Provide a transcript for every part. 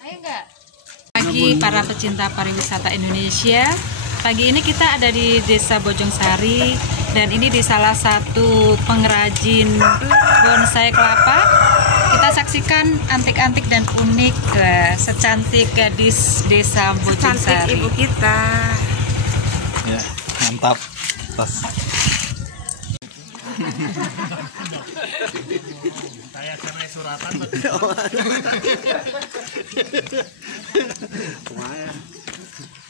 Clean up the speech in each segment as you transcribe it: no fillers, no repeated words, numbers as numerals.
Ayo enggak? Pagi para pecinta pariwisata Indonesia. Pagi ini kita ada di Desa Bojongsari dan ini di salah satu pengrajin bonsai kelapa. Kita saksikan antik-antik dan unik secantik gadis Desa Bojongsari. Cantik ibu kita. Ya, mantap. Tas. Kayak kena suratan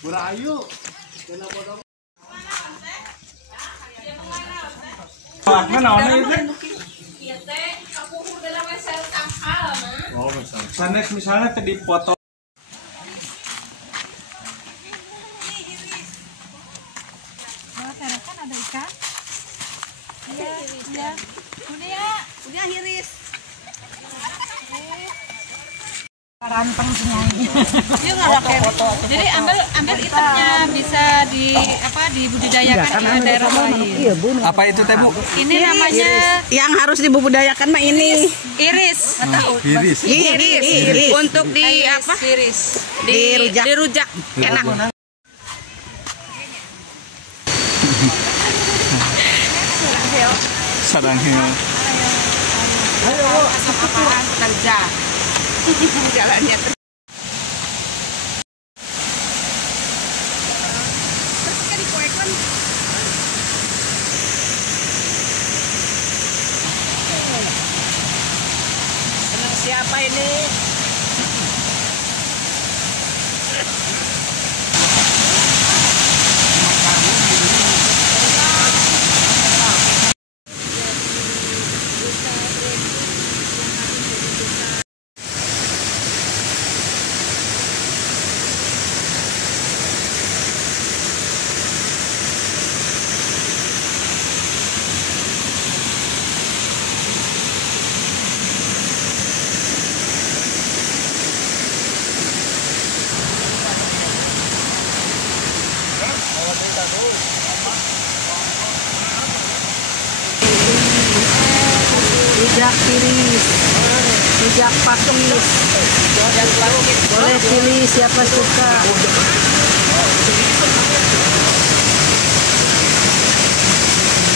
Burayu. Sanes misalnya tadi foto. Kan ada ikan. Iya. Udah hiris. Ranteng penyanyi. Dia nggak foto. Jadi ambil itemnya bisa dibudidayakan di daerah lain. Apa itu teh Bu? Ini namanya Yang harus dibudidayakan mah ini. iris. Iris. Iris. Untuk di apa? Iris. Dirujak. Enak. Sadangnya. Apaan kerja? Jalannya siapa ini? Rujak tiris, rujak pakis, boleh pilih siapa suka.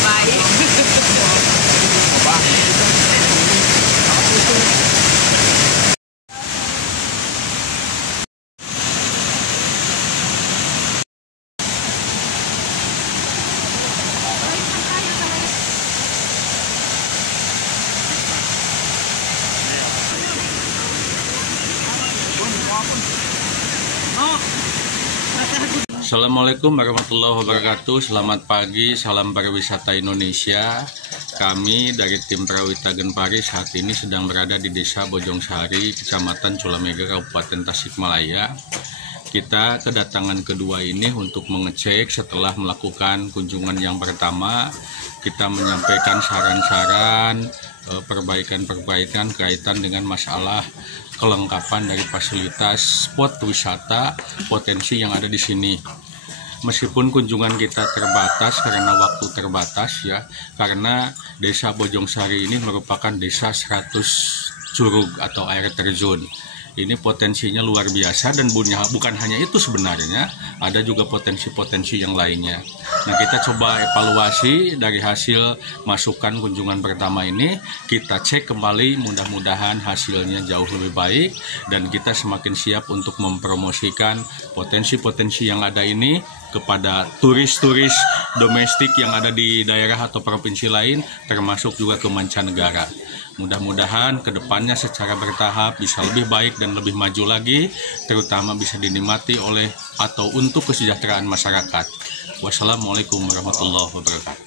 Baik. Assalamualaikum warahmatullahi wabarakatuh. Selamat pagi, salam pariwisata Indonesia. Kami dari tim Prawita Genpari saat ini sedang berada di Desa Bojongsari, Kecamatan Culamega, Kabupaten Tasikmalaya. Kita kedatangan kedua ini untuk mengecek setelah melakukan kunjungan yang pertama. Kita menyampaikan saran-saran, perbaikan-perbaikan kaitan dengan masalah kelengkapan dari fasilitas spot wisata potensi yang ada di sini. Meskipun kunjungan kita terbatas karena waktu terbatas ya, karena Desa Bojongsari ini merupakan desa 100 curug atau air terjun. Ini potensinya luar biasa dan bukan hanya itu sebenarnya, ada juga potensi-potensi yang lainnya. Nah, kita coba evaluasi dari hasil masukan kunjungan pertama ini, kita cek kembali, mudah-mudahan hasilnya jauh lebih baik dan kita semakin siap untuk mempromosikan potensi-potensi yang ada ini kepada turis-turis domestik yang ada di daerah atau provinsi lain, termasuk juga ke mancanegara. Mudah-mudahan kedepannya secara bertahap bisa lebih baik dan lebih maju lagi, terutama bisa dinikmati oleh atau untuk kesejahteraan masyarakat. Wassalamualaikum warahmatullahi wabarakatuh.